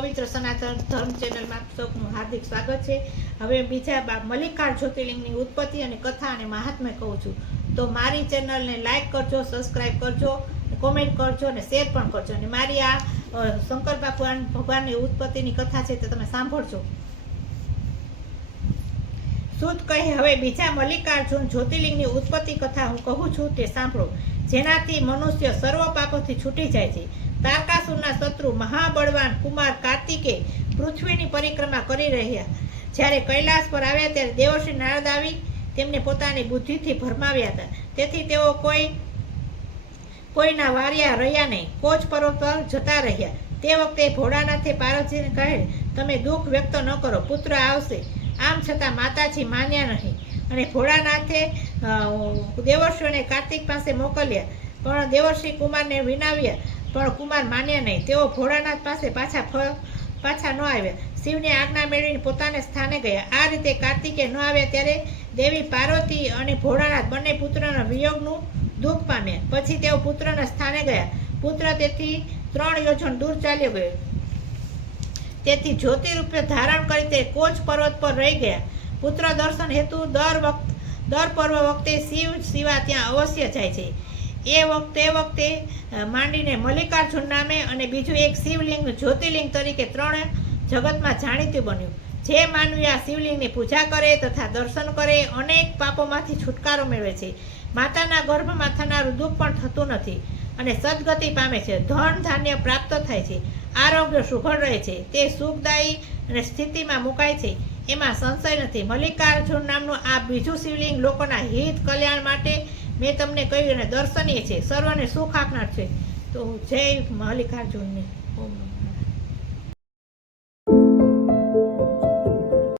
પવિત્ર સનાતન ધર્મ ચેનલમાં સૌનું હાર્દિક સ્વાગત છે. હવે બીજા મલ્લિકાર્જુન જ્યોતિર્લિંગની ઉત્પત્તિ અને કથા અને મહાત્મ્ય કહું છું. તો મારી ચેનલને લાઇક કરજો સબસ્ક્રાઇબ કરજો કોમેન્ટ કરજો અને શેર પણ કરજો. અને મારી આ શંકર ભગવાન ભગવાનની ઉત્પત્તિની કથા છે તે તમે સાંભળજો. સુત કહે, હવે બીજા મલ્લિકાર્જુન જ્યોતિર્લિંગની ઉત્પત્તિ કથા હું કહું છું તે સાંભળો. જેનાથી મનુષ્ય સર્વ પાપોથી છૂટી જાય છે. તારકાસુરના શત્રુ મહાબળવાન કુમાર કાર્તિકે પૃથ્વીની પરિક્રમા કરી રહ્યા. જ્યારે કૈલાસ પર આવ્યા ત્યારે દેવશ્રી નારદ આવી તેમને પોતાની બુદ્ધિથી ભરમાવ્યા હતા. તેથી તેઓ કોઈ, કોઈના વાર્યા રહ્યા નહીં. કોચ પર્વત પર જતા રહ્યા. તે વખતે ભોળાનાથે પાર્વતીને કહે તમે દુઃખ વ્યક્ત ન કરો. પુત્ર આવશે. આમ છતાં માતાજી માન્યા નહીં. અને ભોળાનાથે દેવર્ષિઓને કાર્તિક પાસે મોકલ્યા. પણ દેવર્ષિ કુમારને વિનાવ્યા. પણ કુમાર માન્યા નહીં. તેઓ ભોળાનાથ પાસે પાછા પાછા ન આવ્યા. શિવની આજ્ઞા મેળવીને પોતાને સ્થાને ગયા. આ રીતે કાર્તિકે ન આવ્યા ત્યારે દેવી પાર્વતી અને ભોળાનાથ બંને પુત્રના વિયોગનું દુઃખ પામ્યા. પછી તેઓ પુત્રના સ્થાને ગયા. પુત્ર તેથી ત્રણ યોજન દૂર ચાલ્યો ગયો. તેથી જ્યોતિ રૂપે ધારણ કરી તે કોચ પર્વત પર રહી ગયા. પુત્ર દર્શન હેતુ દર વખત, દર પર્વ વખતે શિવ શિવા ત્યાં અવશ્ય જાય છે. એ વખતે વખતે માંડીને મલ્લિકાર્જુન નામે અને બીજું એક શિવલિંગ જ્યોતિર્લિંગ તરીકે ત્રણ જગતમાં જાણીતું બન્યું. જે માનવી આ શિવલિંગની પૂજા કરે તથા દર્શન કરે, અનેક પાપોમાંથી છુટકારો મેળવે છે. માતાના ગર્ભમાં થનારું દુઃખ પણ થતું નથી અને સદગતિ પામે છે. ધન ધાન્ય પ્રાપ્ત થાય છે. આરોગ્ય સુઘડ રહે છે. તે સુખદાયી અને સ્થિતિમાં મુકાય છે. એમાં સંશય નથી. મલ્લિકાર્જુન નામનું આ બીજું શિવલિંગ લોકોના હિત કલ્યાણ માટે મેં તમને કહ્યું અને દર્શનીય છે. સર્વને સુખ આપનાર છે. તો જય મલ્લિકાર્જુનને. ઓમ.